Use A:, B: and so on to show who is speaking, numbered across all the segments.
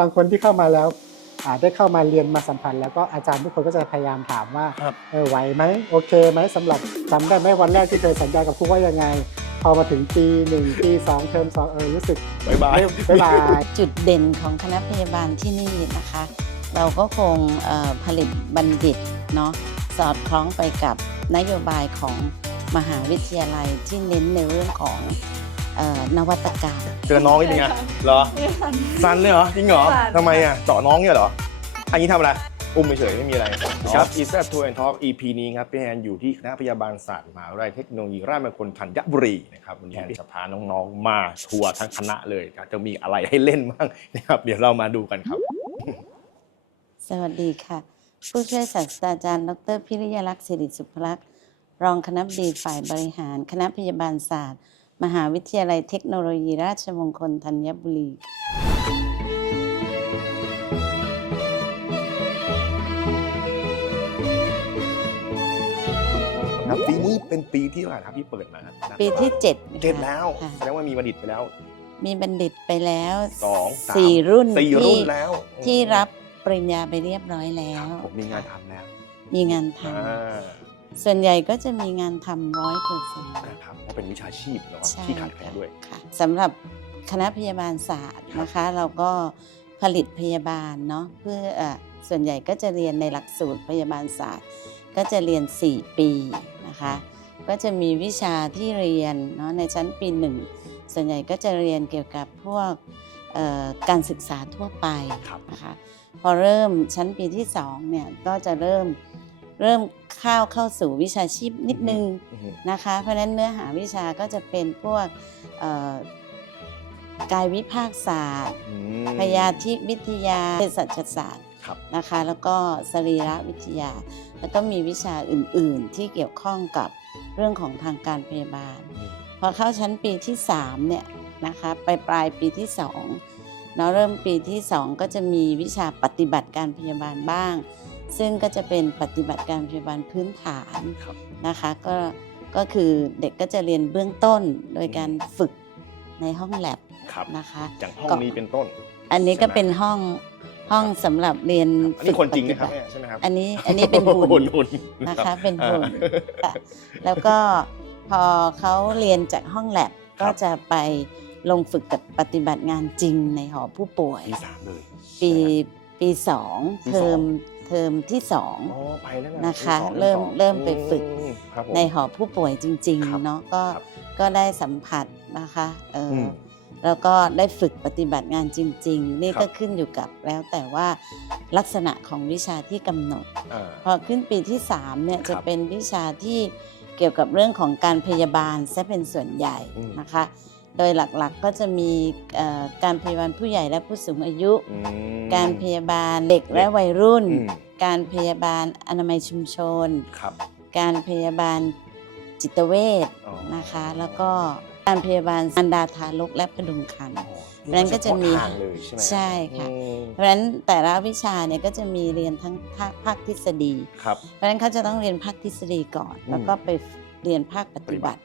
A: บางคนที่เข้ามาแล้วอ่าได้เข้ามาเรียนมาสัมพันธ์แล้วก็อาจารย์ทุกคนก็จะพยายามถามว่า
B: ครับ
A: เออไหวไหมโอเคไหมสำหรับจำได้ไหมวันแรกที่เคยสัญญากับครูว่ายังไง พอมาถึงปีหนึ่งปีสองเทอมสองเออรู้สึก
B: บายบาย
A: บ๊ายบาย
C: จุดเด่นของคณะพยาบาลที่นี่นะคะ เราก็คงเอ่อผลิตบัณฑิตเนาะสอดคล้องไปกับนโยบายของมหาวิทยาลัยที่เน้นในเรื่องของเออ นวัตกรรม
B: เจอน้องนี่เป็นไงเหรอซันเลยเหรอจริงเหรอ
D: สั่น
B: ทำไมอะเจาะน้องเนี่ยเหรออันนี้ทำอะไรอุ้มเฉยๆไม่มีอะไรครับ e s a t Tour and Talk EP นี้ครับพี่แอนอยู่ที่คณะพยาบาลศาสตร์มหาวิทยาลัยเทคโนโลยีราชมงคลธัญบุรีนะครับวันนี้จะพาน้องๆมาทัวร์ทั้งคณะเลยครับจะมีอะไรให้เล่นบ้างนะครับเดี๋ยวเรามาดูกันครับ
C: สวัสดีค่ะ ผู้ช่วยศาสตราจารย์ ดรพิริยลักษณ์สิริสุภลักษณ์รองคณะบดีฝ่ายบริหาร คณะพยาบาลศาสตร์ มหาวิทยาลัยเทคโนโลยีราชมงคลธัญบุรี
B: ครับปีนี้เป็นปีที่เท่าไหร่ครับที่เปิดมาครับ
C: ปีที่เจ็ด
B: เจ็ดแล้ว
C: ค่ะ
B: แสดงว่ามีบัณฑิตไปแล้ว
C: มีบัณฑิตไปแล้ว
B: สองสาม
C: สี่รุ่น
B: สี่รุ่น
C: ที่
B: แล้ว
C: ที่รับปริญญาไปเรียบร้อยแล้
B: ควรับผมมีงานทำแล้ว
C: มีงานท
B: อ่าำ
C: ส่วนใหญ่ก็จะมีงานทำร้อยเปอร์เซ็นต์
B: นะครับเพราะเป็นวิชาชีพเนาะ
C: ใช่
B: ที่ขาดแคลนด้วย
C: ค่ะสำหรับคณะพยาบาลศาสตร์นะคะ เราก็ผลิตพยาบาลเนาะเพื่อเออส่วนใหญ่ก็จะเรียนในหลักสูตรพยาบาลศาสตร์ ก็จะเรียน 4 ปีนะคะ ก็จะมีวิชาที่เรียนเนาะในชั้นปีหนึ่งส่วนใหญ่ก็จะเรียนเกี่ยวกับพวกเอ่อการศึกษาทั่วไป
B: ครับ
C: นะคะพอเริ่มชั้นปีที่2เนี่ยก็จะเริ่ม เริ่มเข้าเข้าสู่วิชาชีพนิดนึง
B: อือฮึ
C: นะคะ เพราะฉะนั้นเนื้อหาวิชาก็จะเป็นพวกเอ่อกายวิภาคศาสตร์
B: อืม
C: พยาธิวิทยาเภสัชศาสตร์
B: ครับ
C: นะคะ แล้วก็สรีรวิทยา แล้วก็มีวิชาอื่น ๆ ที่เกี่ยวข้องกับเรื่องของทางการพยาบาล
B: อืม
C: พอเข้าชั้นปีที่3เนี่ยนะคะไปปลายปีที่2เนาะเริ่มปีที่ 2 ก็จะมีวิชาปฏิบัติการพยาบาลบ้าง ซึ่งก็จะเป็นปฏิบัติการพยาบาลพื้นฐาน
B: ครับ
C: นะคะก็ก็คือเด็กก็จะเรียนเบื้องต้นโดยการฝึกในห้องแลบ
B: ครับ
C: นะคะ
B: อย่างห้อง
C: ก็
B: นี้เป็นต้น
C: อันนี้ก็
B: ใช่ไหม
C: เป็นห้องห้องสำหรับเรียน
B: อันนี้คนจริง
C: ฝึ
B: นะ
C: ก
B: ครับ
C: ปฏิ
B: เนี่ยใช่ไหมครับ
C: อันนี้อันนี้เป็นหุ่น
B: หุ่น
C: นะคะเป็นหุ่น
B: อ่า
C: ค่ะแล้วก็พอเขาเรียนจากห้องแลบ
B: ครั
C: ก็
B: บ
C: จะไปลงฝึกกับปฏิบัติงานจริงในหอผู้ป่วย
B: ปีสามเลย
C: ปีปีสอง
B: ปีสอง
C: เทอม เทอมที่สอง
B: อ๋อไปแล้ว
C: นะคะ
B: ปีสอง
C: เริ่ม
B: ปีสอง
C: เริ่มไปฝึก
B: อืมครับผม
C: ในหอผู้ป่วยจริง
B: ครับ
C: ๆเนาะก็
B: ครับ
C: ก็ได้สัมผัสนะคะเอออ
B: ม
C: แล้วก็ได้ฝึกปฏิบัติงานจริง ๆ นี่
B: ครับ
C: ก็ขึ้นอยู่กับแล้วแต่ว่าลักษณะของวิชาที่กำหนด
B: อ่า
C: พอขึ้นปีที่3เนี่ย
B: ครั
C: จะ
B: บ
C: เป็นวิชาที่เกี่ยวกับเรื่องของการพยาบาลซะเป็นส่วนใหญ่
B: อืม
C: นะคะ โดยหลักๆก็จะมีเอ่อการพยาบาลผู้ใหญ่และผู้สูงอายุ
B: อืม
C: การพยาบาลเด็กและวัยรุ่น
B: อืม
C: การพยาบาลอนามัยชุมชน
B: ครับ
C: การพยาบาลจิตเวช
B: อ๋อ
C: นะคะ แล้วก็การพยาบาลอันดาทารกและพดุงครรภ์
B: อ๋อ
C: เพราะฉะนั้นก็จะมี
B: เฉพาทางเลยใช่ไหม
C: ใช่ค่ะ
B: อืม
C: เพราะฉะนั้นแต่ละวิชาเนี่ยก็จะมีเรียนทั้งภาคภาคทฤษฎี
B: ครับ
C: เพราะฉะนั้นเขาจะต้องเรียนภาคทฤษฎีก่อน
B: อืม
C: แล้วก็ไปเรียนภาคปฏิบัติ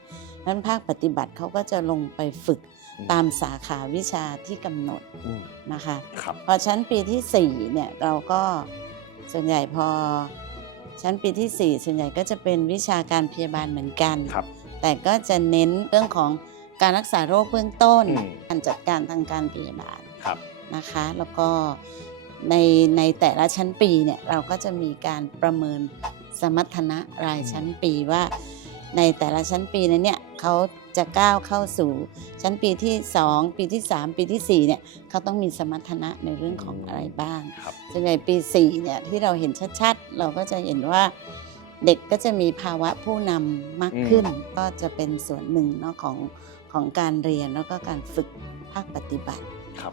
C: เพราะฉะนั้นภาคปฏิบัติเขาก็จะลงไปฝึก
B: อืม
C: ตามสาขาวิชาที่กำหนด
B: อืม
C: นะคะ
B: ครับ
C: พอชั้นปีที่ 4 เนี่ยเราก็ส่วนใหญ่พอชั้นปีที่ 4 ส่วนใหญ่ก็จะเป็นวิชาการพยาบาลเหมือนกัน
B: ครับ
C: แต่ก็จะเน้นเรื่องของการรักษาโรคเบื้องต้น
B: อืม
C: การจัดการทางการพยาบาล
B: ครับ
C: นะคะ แล้วก็ในในแต่ละชั้นปีเนี่ยเราก็จะมีการประเมินสมรรถนะรายชั้นปีว่า ในแต่ละชั้นปีนั้นเนี่ย เขาจะก้าวเข้าสู่ ชั้นปีที่ 2 ปีที่ 3 ปีทีสี่4เนี่ยเขาต้องมีสมรรถนะในเรื่องของอะไรบ้าง
B: ครับ
C: ส่วนใหญ่ปี4เนี่ยที่เราเห็นชัดๆ เราก็จะเห็นว่าเด็กก็จะมีภาวะผู้นำมากขึ้น ก็จะเป็นส่วนหนึ่งเนาะของของการเรียนแล้วก็การฝึกภาคปฏิบัติ
B: ครับ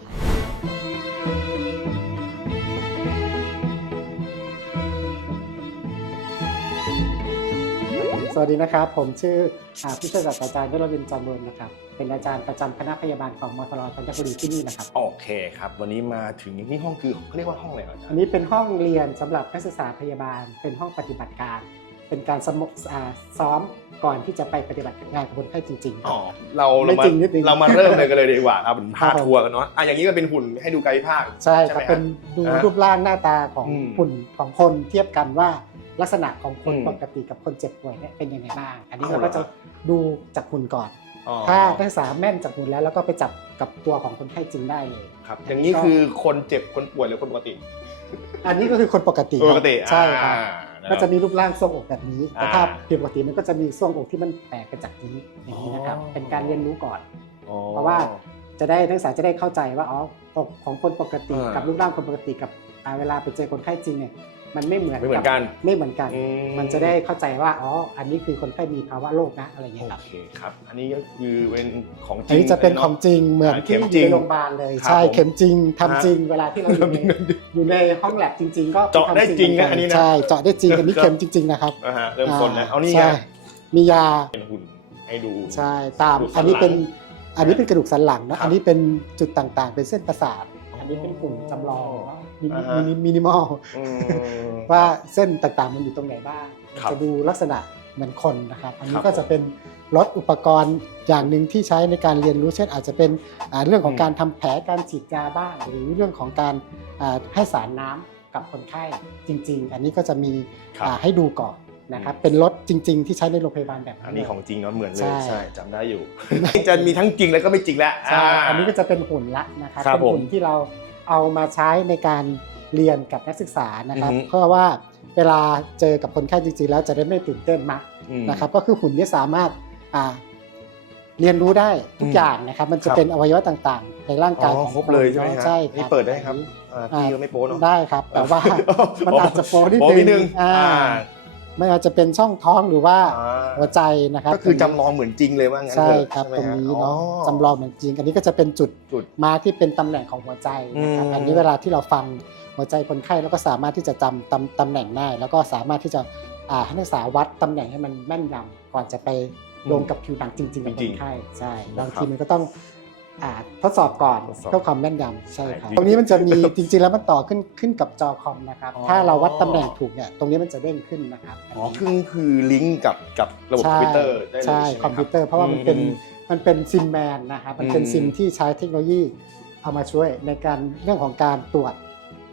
A: สวัสดีนะครับ ผมชื่ออ่าผู้ช่วยศาสตราจารย์วรวินจอมรนนะครับ เป็นอาจารย์ประจำคณะพยาบาลของมทรธัญบุรีที่นี่นะครับ
B: โอเคครับ วันนี้มาถึงนี่ห้องคือเขาเรียกว่าห้องอะไรเหรออาจาร
A: อัน
B: ย์
A: นี้เป็นห้องเรียนสำหรับนักศึกษาพยาบาล เป็นห้องปฏิบัติการเเป็นการสมอ่าซ้อมก่อนที่จะไปปฏิบัติงานกับคนไข้จริงๆ
B: อ๋อเรา
A: ไม่
B: เรามา
A: จริงนิดนึง
B: เรามาเริ่มเลยกันเลยดีกว่าครับเป็นพา
A: ครับ
B: ทัวร์กันเนาะอะอย่างนี้ก็เป็นหุ่นให้ดูกายภาพ
A: ใช่
B: ใช่
A: ค
B: ไหม
A: รับ
B: ฮะ
A: เป็นดู
B: อ่า
A: รูปร่างหน้าตาของ
B: อืม
A: หุ่นของคนเทียบกันว่า ลักษณะของคน
B: อืม
A: ปกติกับคนเจ็บป่วยเนี่ยเป็นยังไงบ้าง อันนี้
B: เอา
A: เราก็
B: เหรอ
A: จะดูจากหุ่นก่อน
B: อ๋อ
A: ถ้านักศึกษาแม่นจากหุ่นแล้วแล้วก็ไปจับกับตัวของคนไข้จริงได้เลย
B: ครับ อย่างนี้คือคนเจ็บคนป่วยหรือคนปกติ
A: อันนี้ก็คือคนปกติ
B: ปกติ
A: ใช่ครับ
B: อ่านะ
A: ก็จะมีรูปร่างทรงอกแบบนี้ แต่ถ้า
B: อ่า
A: ผิดปกติมันก็จะมีทรงอกที่มันแตกกระจากนี้อย่างนี้นะครับ
B: อ๋อ
A: เป็นการเรียนรู้ก่อน
B: อ๋อ
A: เพราะว่าจะได้นักศึกษาจะได้เข้าใจว่าอ๋ออกของคนปกติ
B: อ่ากั
A: กับรูปร่างคนปกติกับอ่าเวลาไปเจอคนไข้จริงเนี่ย มันไม่เหมือน
B: ไม่เหมือนกัน
A: ไม่เหมือนกัน
B: อื
A: มันจะได้เข้าใจว่าอ๋ออันนี้คือคนไข้มีภาวะโรคนะอะไรอย่างเงี้ยครับ
B: โอเคครับอันนี้ก็คือเป็นของจ
A: อั
B: ริ
A: น
B: ง
A: นี้จะเป็นของจริงเหมือน
B: อ่าเข็
A: ที่
B: ม
A: อ
B: จริ
A: ยู่
B: ง
A: ในโรงพยาบาลเลย
B: ครับ
A: ใช่
B: ผม
A: เข็มจริงทำ
B: ฮะ
A: จริงเวลาที่เราอยู่ในอยู่ในห้องแลบจริง ๆ ก็
B: เจาะได้จริงนะอันนี้นะ
A: ใช่เจาะได้จริงอันนี้
B: ครับ
A: เข็มจริง ๆนะครับ
B: อ่าฮะเริ่มต้นนะเอานี่ไง
A: ใช่มียา
B: เป็นหุ่นให้ดู
A: ใช่ตาม
B: กระดูกสันหลัง
A: อันนี้เป็นอันนี้เป็นกระดูกสันหลัง
B: ครั
A: นะ
B: บ
A: อันนี้เป็นจุดต่างๆ เป็นเส้นประสาทอันนี้เป็นหุ่นจำลอง มินิ
B: อ่าฮะ
A: มินิมินิมอล
B: อืม
A: ว่าเส้นต่างๆมันอยู่ตรงไหนบ้าง
B: ครับ
A: จะดูลักษณะเหมือนคนนะครับ อัน
B: ค
A: นี้
B: รับ
A: ก็จะเป็นรถอุปกรณ์อย่างหนึ่งที่ใช้ในการเรียนรู้เช่นอาจจะเป็นอ่าเรื่องของ
B: อืม
A: การทำแผลการฉีดยาบ้าง หรือเรื่องของการอ่าให้สารน้ำกับคนไข้จริง ๆ อันนี้ก็จะมี
B: ครับ
A: อ่าให้ดูก่อนนะครับเป็นรถจริง ๆ ที่ใช้ในโรงพยาบาลแบบ
B: อันนี้ของจริงเนาะเหมือนเลย
A: ใช่
B: ใช่จำได้อยู่ จะมีทั้งจริงแล้วก็ไม่จริงแล้ว
A: ใช่าอันนี้ก็จะเป็นหุ่นละนะครับ
B: ครับ
A: เป็นหุ่น
B: ผม
A: ที่เรา เอามาใช้ในการเรียนกับนักศึกษานะครับ
B: อือฮึ
A: เพื่อว่าเวลาเจอกับคนไข้จริงๆ แล้วจะได้ไม่ตื่นเต้นมาก
B: อืม
A: นะครับ ก็คือหุ่นนี้สามารถอ่าเรียนรู้ได้ทุก
B: อืม
A: อย่างนะครับ มันจะ
B: ครับ
A: เป็นอวัยวะต่างๆ ในร่างกาย
B: อ๋อ
A: ของ
B: ครบเลยใช่ไหม
A: น
B: ฮะ
A: ใช่
B: นี่
A: ครับ
B: เปิดได้ครับ
A: อัน
B: อ่า
A: นี้
B: พี่ก็ไม่โป๊เนาะ
A: ได้ครับ แต่ว่า มันอาจจะโปรนิด
B: โป๊นิดนึง
A: อ่า
B: อ่า
A: ไม่อาจจะเป็นช่องท้องหรือว่า
B: อ่า
A: หัวใจนะครับ
B: ก็คือจำลองเหมือนจริงเลยว่างั้น
A: ใช่
B: เถอะ
A: ครับ
B: ใช่
A: ตรง
B: ไหมฮ
A: นี้เนาะ
B: อ๋อ
A: จำลองเหมือนจริง อันนี้ก็จะเป็นจุด
B: จุด
A: มาร์คที่เป็นตำแหน่งของหัวใจนะครับ
B: อืม
A: อันนี้เวลาที่เราฟังหัวใจคนไข้เราก็สามารถที่จะจำตำตำแหน่งได้แล้วก็สามารถที่จะอ่าให้นักศึกษาวัดตำแหน่งให้มันแม่นยำก่อนจะไปลงกับผิวหนังจริงๆกับคนไข้ใช่บางทีมันก็ต้อง อ่าทดสอบก่อน
B: ทดสอบ
A: เพื่อความแม่นยำใช่ครับ
B: ใช่
A: ตรงนี้มันจะมีจริงๆแล้วมันต่อขึ้นขึ้นกับจอคอมนะครับ
B: อ๋อ
A: ถ้าเราวัดตำแหน่งถูกเนี่ยตรงนี้มันจะเด้งขึ้นนะครับ
B: อ๋อคือคือลิงก์กับกับระบบคอมพิวเตอร์ได้เลย
A: ใช่
B: ใช่ไหม
A: คอมพิวเตอร์เพราะว่ามันเป็น
B: อืม
A: มันเป็นซิมแมนนะครับมันเป็น
B: อืม
A: ซิมที่ใช้เทคโนโลยีเอามาช่วยในการเรื่องของการตรวจ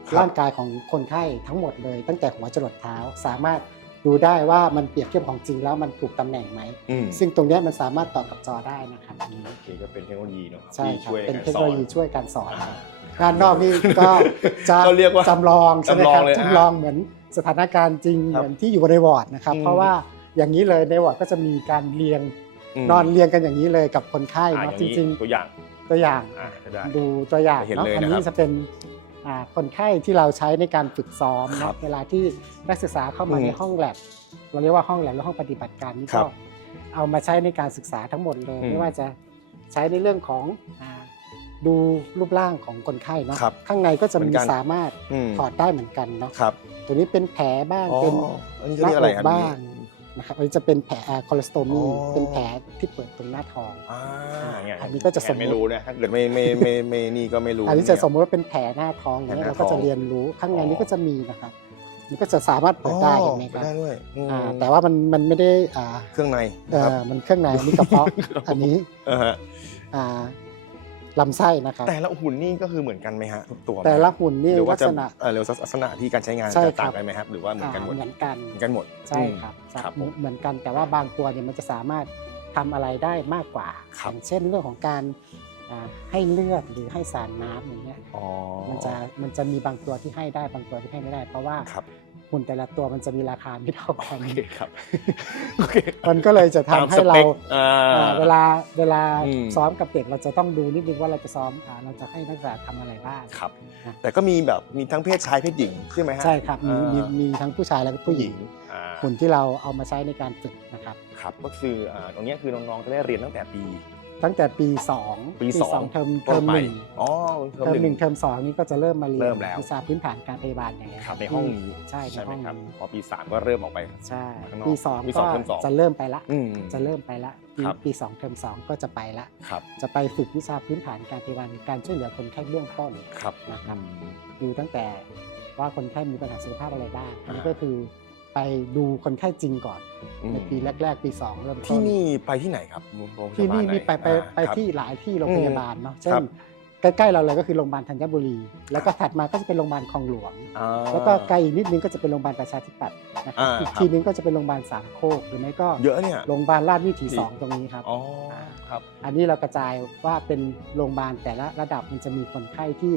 B: ครับ
A: ร่างกายของคนไข้ทั้งหมดเลย ตั้งแต่หัวจรดเท้าสามารถ ดูได้ว่ามันเปรียบเทียบของจริงแล้วมันถูกตำแหน่งไหม
B: อืม
A: ซึ่งตรงเนี้ยมันสามารถต่อกับจอได้นะครับอันนี้
B: โอเคก็เป็นเทคโนโลยีเนาะ
A: ใช่
B: ที่
A: ครับ
B: ช่วย
A: เป็น
B: การ
A: เทค
B: ส
A: โน
B: อ
A: โล
B: น
A: ยีช่วยการสอน
B: อ่า
A: ด้านนอกนี่ก็จะ
B: ก็เรียกว่า
A: จำลองใช่ไหม
B: จำล
A: ค
B: อง
A: รับ
B: เลย
A: จำลองเหมือนสถานการณ์จริง
B: ครับ
A: เหมือนที่อยู่ในวอร์ดนะครับ
B: อืม
A: เพราะว่าอย่างนี้เลยในวอร์ดก็จะมีการเรียง
B: ม
A: นอนเรียงกันอย่างนี้เลยกับคนไข้
B: อ่าอ
A: เนาะ
B: ย่าง
A: จ
B: นี้
A: ริง
B: ตัวอย่าง
A: ๆตัวอย่าง
B: อ่าได้
A: ดูตัวอย่าง
B: เห็น
A: เนาะ
B: เลย
A: อัน
B: นะครับ
A: นี้จะเป็นอ่า คนไข้ที่เราใช้ในการฝึกซ้อม
B: ครั
A: เนาะ
B: บ
A: เวลาที่นักศึกษาเข้ามา
B: อืม
A: ในห้องแลบเราเรียกว่าห้องแลบหรือห้องปฏิบัติการนี่
B: ครั
A: ก็
B: บ
A: เอามาใช้ในการศึกษาทั้งหมดเลย
B: อืม
A: ไม่ว่าจะใช้ในเรื่องของอ่าดูรูปร่างของคนไข้เนาะ
B: ครับ
A: ข้างในก็จะ
B: เหมื
A: มี
B: อนกัน
A: สามารถ
B: อืม
A: ถอดได้เหมือนกันเนาะ
B: ครับ
A: ตัวนี้เป็นแผลบ้าง
B: อ๋อ
A: เป็น
B: อันนี้
A: ห
B: เขา
A: น้า
B: เรียกอะไร
A: อก
B: ครับ
A: บ้าง นะครับอันนี้จะเป็นแผลคอเลสโตมี
B: อ๋อ
A: เป็นแผลที่เปิดตรงหน้าท้อง
B: อ่าเนี่ย
A: อันนี้ก็จะสมมุติ
B: ไม่รู้นะถ้าเกิดไม่ไม่ไม่ไม่นี่ก็ไม่รู้
A: อันนี้จะสมมติว่าเป็นแผลหน้าท้องอย่างเงี้ย
B: แผลหน้า
A: เราก็
B: ท้
A: จะ
B: อง
A: เรียนรู้ข้างใน
B: อ๋อ
A: นี้ก็จะมีนะครับมันก็จะสามารถเปิดได้เห็นไหมค
B: เปิ
A: รับ
B: ได้ด้วยอืม
A: อ่าแต่ว่ามันมันไม่ได้อ่า
B: เครื่องใน
A: เอ่
B: นะครับ
A: อมันเครื่องในอันนี้กระเพาะ
B: ครับ
A: อันนี้
B: อ่าฮะ
A: อ่า ลำไส้นะครับ
B: แต่ละหุ่นนี่ก็คือเหมือนกันไหมฮะทุกตัวไหม
A: แต่ละหุ่นนี่
B: หรือว่า
A: ลัก
B: จะ
A: ษณะ
B: เอ่อหรือลักษณะที่การใช้งาน
A: ใช่
B: จะ
A: ครับ
B: ต่างกันไหมครับ หรือว่าเหมือนกันหมด
A: อ่าเหมือนกัน
B: เหมือนกันหมด
A: ใช่
B: อืม
A: ครับ
B: ครับผม
A: เหมือนกันแต่ว่าบางตัวเนี่ยมันจะสามารถทำอะไรได้มากกว่า
B: ครับ
A: อย่างเช่นเรื่องของการอ่าให้เลือดหรือให้สารน้ำอย่างเงี้ย
B: อ๋อ
A: มันจะมันจะมีบางตัวที่ให้ได้บางตัวที่ให้ไม่ได้ เพราะว่า
B: ครับ
A: หุ่นแต่ละตัวมันจะมีราคาไม่เท่ากัน
B: โอเคครับโอเค
A: มันก็เลยจะทำ
B: ตาม
A: ให้
B: ส
A: เรา
B: เปคอ่า
A: อ่าเวลาเวลา
B: อืม
A: ซ้อมกับเด็กเราจะต้องดูนิดนึงว่าเราจะซ้อมอ่าเราจะให้นักศึกษาทำอะไรบ้าง
B: ครับ
A: นะ
B: แต่ก็มีแบบมีทั้งเพศชายเพศหญิงใช่ไหมฮะ
A: ใช่ครับมีมี
B: อ่า
A: มีทั้งผู้ชายและก็ผู้หญิง
B: อ่า
A: หุ่นที่เราเอามาใช้ในการฝึกนะครับ
B: ครับก็คืออ่าตรงเนี้ยคือน้องๆจะได้เรียนตั้งแต่ปี
A: ตั้งแต่ปี 2
B: ปีสอง
A: เทอมเท
B: ต้
A: อนม
B: ไป
A: หนึ่ง
B: อ๋อ
A: เทอมหนึ่งเทอมสองนี่ก็จะเริ่มมาเรีย
B: เริ่
A: น
B: มแล้ว
A: วิชาพื้นฐานการพยาบาลอย่างเงี้ย
B: ครับในห้องนี้
A: ใช่ใน
B: ใช่ไหม
A: ห้อง
B: ครับ
A: นี้
B: พอปีสามก็เริ่มออกไป
A: ใช่
B: ข้างนอก
A: ปีสอง
B: ปีส
A: ก็
B: องเทอมสอง
A: จะเริ่มไปละ
B: อืม
A: จะเริ่มไปละปี
B: ครับ
A: ปีสองเทอมสองก็จะไปละ
B: ครับ
A: จะไปฝึกวิชาพื้นฐานการพยาบาลการช่วยเหลือคนไข้เบื้องต้น
B: ครับ
A: นะครับดูตั้งแต่ว่าคนไข้มีปัญหาสุขภาพอะไรบ้างอันนี้
B: อ่า
A: ก็คือ ไปดูคนไข้จริงก่อน
B: อืม
A: ในปีแรก ๆ ปี2เริ่มต้น
B: ที่นี่ไปที่ไหนครับโรงพ
A: ที่
B: ยาบาล
A: นี่
B: ไหน
A: นี่ไปไป
B: อ่า
A: ไป
B: ครับ
A: ที่หลายที่โรงพยาบาลเนาะเช่
B: ครั
A: น
B: บ
A: ใกล้ๆเราเลยก็คือโรงพยาบาลธัญบุรี แล้วก็ถัดมาก็จะเป็นโรงพยาบาลคลองหลวง
B: อ่า
A: แล้วก็ไกลอีกนิดนึงก็จะเป็นโรงพยาบาลประชาธิปัตย์นะครับ
B: อ่า
A: อีก
B: ครับ
A: ทีนึงก็จะเป็นโรงพยาบาลสามโคกหรือไม่ก็
B: เยอะเนี่ย
A: โรงพยาบาลราชวิถี
B: ที่
A: สองตรงนี้ครับ
B: อ๋อครับ
A: อันนี้เรากระจายว่าเป็นโรงพยาบาลแต่ละระดับมันจะมีคนไข้ที่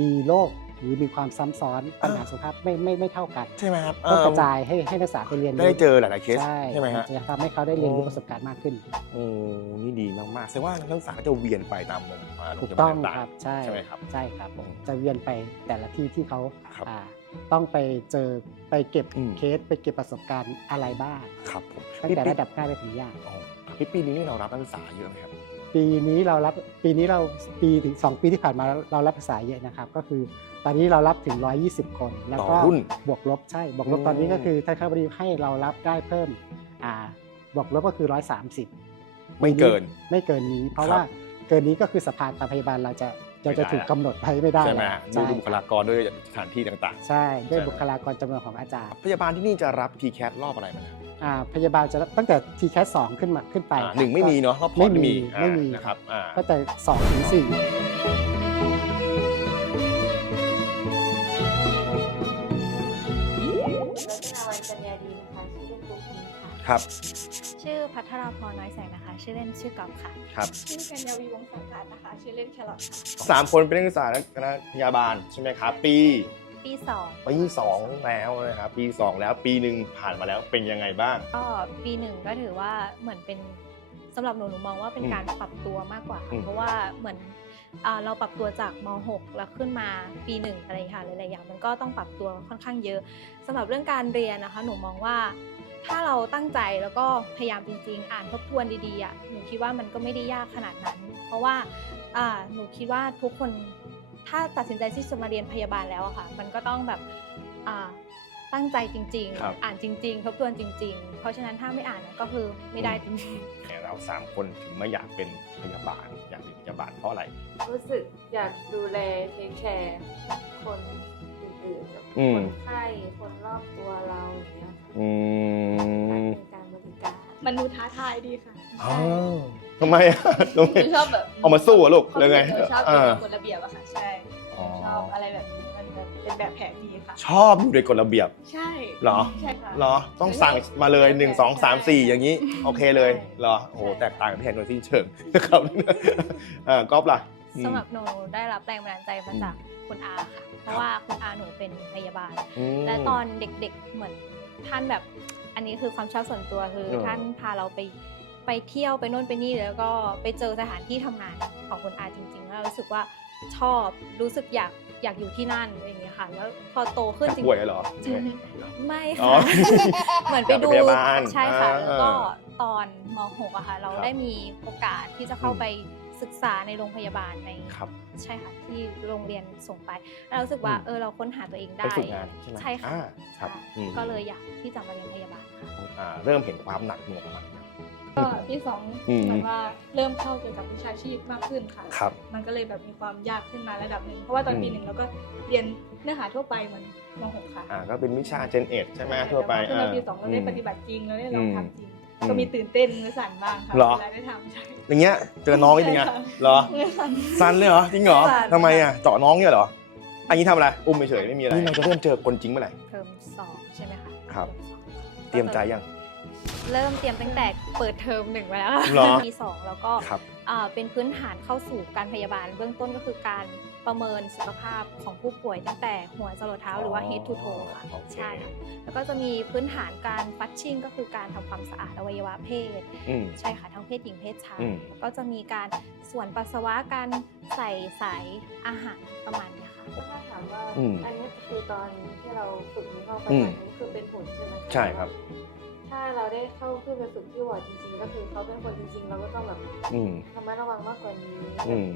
A: มีโรค หรือมีความซ้ำซ้อนปัญหาสุขภาพไม่ไม่ไม่เท่ากัน
B: ใช่ไหมครับ
A: ก็กระ
B: เอ่อ
A: จายให้ให้นักศึกษาไปเรียนรู้
B: ได้เจอหลายๆเคส
A: ใช่
B: ใช่ไหมฮะ
A: จะทำให้เขาได้เรียนรู้
B: อ๋อ
A: ประสบการณ์มากขึ้น
B: โอ้นี่ดีมากๆแสดงว่านักศึกษาก็จะเวียนไปตามโรงอ่าโร
A: ถู
B: พ
A: ก
B: ยาบา
A: ต้อ
B: ล
A: ง
B: ต่าง
A: ครับใช่
B: ใช่ไหมครับ
A: ใช่ครับผม
B: อืม
A: จะเวียนไปแต่ละที่ที่เขา
B: ครับ
A: อ่าต้องไปเจอไปเก็บ
B: อืม
A: เคสไปเก็บประสบการณ์อะไรบ้าง
B: ครับผม
A: ตั้งแต่ระดับง่ายไปถึงยาก
B: อ๋อพี่ปีนี้เรารับนักศึกษาเยอะไหมครับ
A: ปีนี้เรารับปีนี้เราปีถึงสองปีที่ผ่านมาเราเรารับภาษาเยอะนะครับ ก็คือตอนนี้เรารับถึง 120 คน แล้วก็
B: ต่อรุ่น
A: บวกลบใช่ บวกลบ
B: อืม
A: ตอนนี้ก็คือท่านข้าบดีให้เรารับได้เพิ่มอ่าบวกลบก็คือ 130
B: ไม่เกิน
A: ไม่เกินนี้เพราะ
B: ครับ
A: ว่าเกินนี้ก็คือสภาการพยาบาลเราจะจะ
B: ไม่ได้
A: จะถูกกำหนดไว้ไม่ได้
B: ใช่ไหม
A: แล้ว
B: ด้วยบุคลากรด้วยสถานที่ต่าง
A: ใช่ด้วย
B: ใช่ไหม
A: บุคลากรจำนวนของอาจารย์
B: ๆพยาบาลที่นี่จะรับ t c a t รอบอะไรมาครับ
A: อ่าพยาบาลจะรับตั้งแต่ t c a s 2ขึ้นมาขึ้นไป
B: อ่าหนึ่งไม่มีเนาะรอบพอ
A: ไม่
B: ร์ต
A: มี
B: อ่า
A: ไม่มี
B: นะครับอ่า
A: ก็แต่สองถึงสี่
D: รัตนาวันจัญญาดีนะคะชื่อเล่นปุ๊กพิงค่ะ
B: ครับ
D: ชื่อพัทราพรน้อยแสงนะคะ ชื่อเล่นชื่อกอฟค่ะ
B: ครับ
D: ชื่อกัญญาวีวงศ์สังกัดนะคะ ชื่อเล่นแครอทค่ะ
B: สามคนเป็นนักศึกษาคณะพยาบาลใช่ไหมครับ ปี
D: ปีสอง
B: ปีสองแล้วนะครับปีสองแล้วปีหนึ่งผ่านมาแล้วเป็นยังไงบ้าง
D: ก็ปีหนึ่งก็ถือว่าเหมือนเป็นสำหรับหนูหนูมองว่าเป็น
B: อืม
D: การปรับตัวมากกว่า
B: อืม
D: เพราะว่าเหมือนอ่าเราปรับตัวจากม .6 แล้วขึ้นมาปีหนึ่งอะไรค่ะหลายๆอย่างมันก็ต้องปรับตัวค่อนข้างเยอะสำหรับเรื่องการเรียนนะคะ หนูมองว่าถ้าเราตั้งใจแล้วก็พยายามจริง ๆ อ่านทบทวนดีๆอะหนูคิดว่ามันก็ไม่ได้ยากขนาดนั้น เพราะว่าอ่าหนูคิดว่าทุกคน ถ้าตัดสินใจที่จะมาเรียนพยาบาลแล้วอะค่ะ มันก็ต้องแบบอ่าตั้งใจจริง
B: ครับ
D: ๆอ่านจริง ๆ ทบทวนจริง ๆ เพราะฉะนั้นถ้าไม่อ่านก็คือไม่ได้จริง
B: เนี่ยเราสามคนถึงไม่อยากเป็นพยาบาลอยากเป็นพยาบาลเพราะอะไร
E: รู้สึกอยากดูแลเทคแคร์คนอื่นๆแบบ
B: อืม
E: คนไข้คนรอบตัวเราอย่างเงี้ยค่ะ
B: อืม
E: การเป็นการบริการ
D: มันดูท้าทายดีค่ะ
B: อ้าวทำไมอะทำไม
F: คือชอบแบบ
B: เอามาสู้เหรอลูกหรือไง
F: เออชอบ
B: อ่า
F: เป็นกฎระเบียบอะค่ะใช่
B: อ๋อ
F: ชอบอะไรแบบนี้มันแบบเป็นแบบแผนดีค่ะ
B: ชอบอยู่ในกฎระเบียบ
F: ใช่
B: เหรอ
F: ใช่ค่ะ
B: เหรอต้องสั่งมาเลย 1 2 3 4 อย่างนี้โอเคเลยเหรอโอ้โหแตกต่างกันแทนโดยสิ้นเชิงนะครับอ่าก๊อฟล่ะอืม
D: สำหรับหนูได้รับแรงบันดาลใจมาจากคุณอาค่ะ เพราะว่าคุณอาหนูเป็นพยาบาล
B: ม
D: และตอนเด็กๆเหมือนท่านแบบ อันนี้คือความชอบส่วนตัวคือ
B: เออ
D: ท่านพาเราไป ไปเที่ยวไปโน่นไปนี่แล้วก็ไปเจอสถานที่ทำงานของคุณอาจริงๆ แล้วรู้สึกว่าชอบรู้สึกอยากอยากอยู่ที่นั่นอะไรอย่างเงี้ยค่ะ แล้วพอโตขึ้นจริง
B: ป่วยเหรอ
D: ไม่
B: อ๋อ
D: ค่ะ เหมือนไปดู
B: อยากเป็นพยาบาล
D: ใช่ค่ะ
B: อ่า
D: แล้วก็ตอนม .6 อะค่ะ เรา
B: ครับ
D: ได้มีโอกาสที่จะเข้า
B: อืม
D: ไปศึกษาในโรงพยาบาลใน
B: ครับ
D: ใช่ค่ะที่โรงเรียนส่งไปแล้วรู้สึกว่า
B: อืม
D: เออเราค้นหาตัวเอง
B: ไป
D: ได้
B: ฝึกงานใช่ไหม
D: ใช่ค่ะ
B: อ่าครับ
D: ใช่
B: อืม
D: ก็เลยอยากที่จะมาเรียนพยาบาลค่ะ
B: อ่าเริ่มเห็นความหนักหน่วงของมันครับ
F: ก็ที่สอง
B: อืม
F: เหมือนว่าเริ่มเข้าเกี่ยวกับวิชาชีพมากขึ้นค่ะ
B: ครับ
F: มันก็เลยแบบมีความยากขึ้นมาระดับหนึ่งเพราะว่าตอน
B: อืม
F: ปีหนึ่งเราก็เรียนเนื้อหาทั่วไปเหมือนม .6 ค่ะ
B: อ่าก็เป็นวิชาเจนเอ็ดใช่ไหมทั่วไป
F: แต่พอขึ้นมาปีาสองเราได้ปฏิบัติจริงเราได้ลองทำจริง
B: อืม
F: ก็มีตื่นเต้นมือสั่นบ้างค่ะ
B: เหรอ
F: เวลาได้ทำใช่
B: อย่างเงี้ยเจอน้องนี่เป็นไง
F: ใช่ค่ะ
B: เหรอ
F: มือสั่น
B: สั้นเลยเหรอจริงเหรอ
F: สั้น
B: ทำไมอะเจาะน้องเนี่ยเหรออันนี้ทำอะไรอุ้มเฉยๆไม่มีอะไรนี่เราจะเริ่มเจอคนจริงเมื่อไหร่
D: เทอมสองใช่ไหมคะ
B: ครับ
D: เทอมสอง
B: เตรียมใจยัง
D: เริ่มเตรียมตั้งแต่เปิดเทอมหนึ่งมาแล้ว
B: เหรอ
D: ปีสองแล้วก็
B: ครับ
D: อ่าเป็นพื้นฐานเข้าสู่การพยาบาล เบื้องต้นก็คือการประเมินสุขภาพของผู้ป่วยตั้งแต่หัวจรดเท้าหรือว่า head to toe ค่ะ
B: โอเค
D: ใช่ค่ะแล้วก็จะมีพื้นฐานการฟัชชิ่งก็คือการทำความสะอาดอวัยวะเพศ
B: อืม
D: ใช่ค่ะทั้งเพศหญิงเพศชาย
B: อืม
D: แล้วก็จะมีการส่วนปัสสาวะการใส่สายอาหารประมาณเนี้ยค่ะ
E: ถ้าถามว่า
B: อืม
E: อันนี้คือตอนที่เราฝึกในห้องป
B: อื
E: ฏิ
B: ม
E: บัตินี้คือเป็นผลใช่ไหมะ
B: ใช่ครับ
E: ถ้าเราได้เข้าขึ้นไปฝึกที่วอร์ดจริงๆ ก็คือเขาเป็นคนจริงๆ เราก็ต้องแบบ
B: อืม
E: ระมัดระวังมากกว่านี้
B: อืม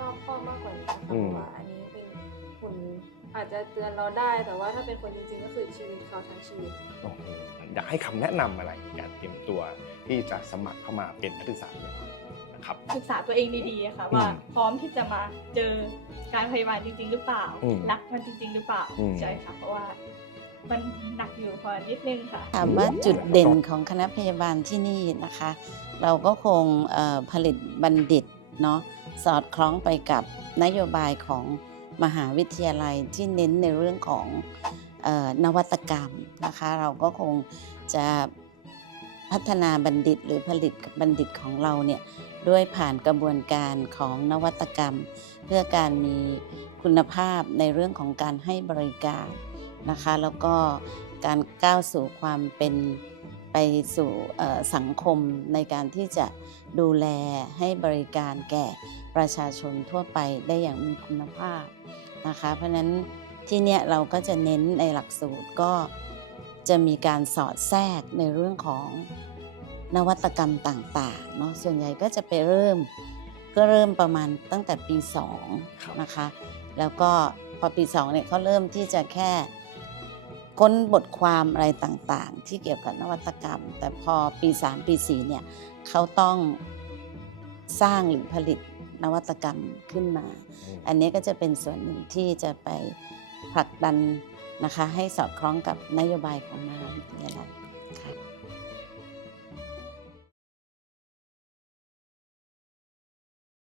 E: รอบคอบมากกว่านี้นะคะ
B: อื
E: เพ
B: ม
E: ราะว่าอันนี้เป็นหุ่นอาจจะเตือนเราได้ แต่ว่าถ้าเป็นคนจริงๆ ก็คือชีวิตเขาทั้งชีวิต
B: โอ้โหอยากให้คำแนะนำอะไรในการเตรียมตัวที่จะสมัครเข้ามาเป็นนักศึกษาพยาบาลนะครับ
F: ศึกษาตัวเองดีๆอะค่ะว่า
B: อืม
F: พร้อมที่จะมาเจอการพยาบาลจริง ๆ หรือเปล่า
B: อืม
F: รักมันจริง ๆ หรือเปล่า
B: อืม
F: ใช่ค่ะเพราะว่า มันหนักอยู่พอนิดนึงค่ะ
C: ถามว่าจุดเด่นของคณะพยาบาลที่นี่นะคะ เราก็คงผลิตบัณฑิตเนาะสอดคล้องไปกับนโยบายของมหาวิทยาลัยที่เน้นในเรื่องของออนวัตกรรมนะคะ เราก็คงจะพัฒนาบัณฑิตหรือผลิตบัณฑิตของเราเนี่ยด้วยผ่านกระบวนการของนวัตกรรม เพื่อการมีคุณภาพในเรื่องของการให้บริการ นะคะ แล้วก็การก้าวสู่ความเป็นไปสู่สังคมในการที่จะดูแลให้บริการแก่ประชาชนทั่วไปได้อย่างมีคุณภาพนะคะ เพราะนั้นที่เนี่ยเราก็จะเน้นในหลักสูตรก็จะมีการสอดแทรกในเรื่องของนวัตกรรมต่างๆเนาะส่วนใหญ่ก็จะไปเริ่มก็เริ่มประมาณตั้งแต่ปี2นะคะ แล้วก็พอปี2เนี่ยเขาเริ่มที่จะแค่ ค้นบทความอะไรต่างๆ ที่เกี่ยวกับนวัตกรรม แต่พอปี 3 ปี 4 เนี่ยเขาต้องสร้างหรือผลิตนวัตกรรมขึ้นมา อันนี้ก็จะเป็นส่วนหนึ่งที่จะไปผลักดันนะคะให้สอดคล้องกับนโยบายของมหาวิทยาลัย